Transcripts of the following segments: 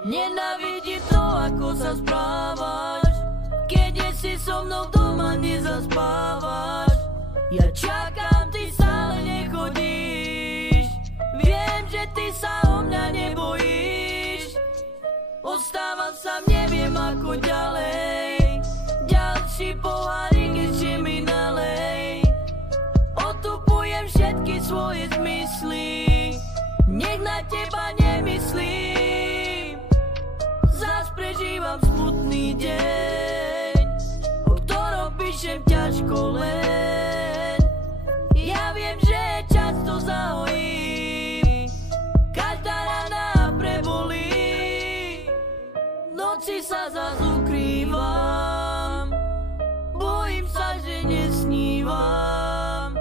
Nenávidím to, ako sa správaš, keď si so mnou doma nezaspávaš. Ja čakám, ty stále nechodíš, viem, že ty sa o mňa nebojíš. Ostávam sa, neviem ako ďalej, ďalší pohárik ešte mi nalej. Otupujem všetky svoje zmysly, nech na teba nemyslím. Zas prežívam smutný deň, o ktorom píšem ťažko len. Ja viem, že čas to zahojí, každá rana prebolí. V noci sa zas ukrývam, bojím sa, že nesnívam.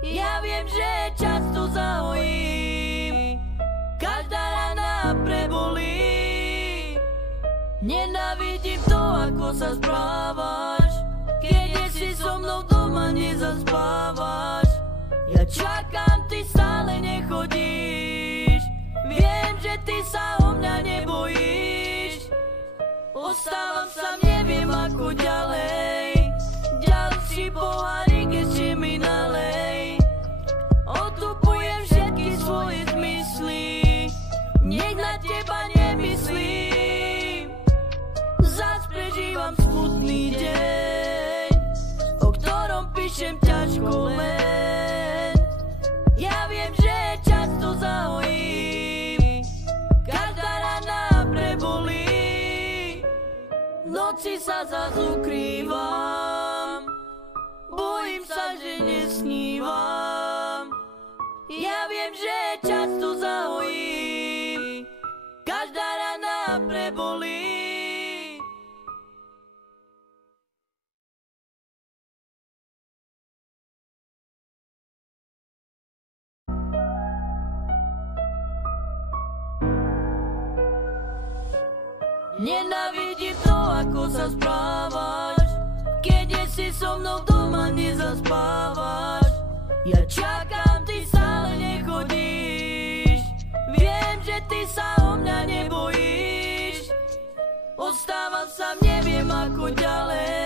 Ja viem, že čas to zahojí, každá rana prebolí. Nenávidím to, ako sa správaš, keď si so mnou doma nezaspávaš. Ja čakám, ty stále nechodíš, viem, že ty sa o mňa nebojíš. Ostávam sa, neviem ako ďalej, ďalší pohárik ešte mi nalej. Otupujem všetky svoje zmysly, nech na teba nemyslím. Zas prežívam smutný deň, o ktorom píšem ťažko len. Ja viem, že čas to zahojí, každá rana prebolí. V noci sa zas ukrývam, bojím sa, že nesnívam. Ja viem, že čas to zahojí, každá rana prebolí. Nenávidím to, ako sa správaš, keď si so mnou doma nezaspávaš. Ja čakám, ty stále nechodíš, viem, že ty sa o mňa nebojíš. Ostávam sa, neviem ako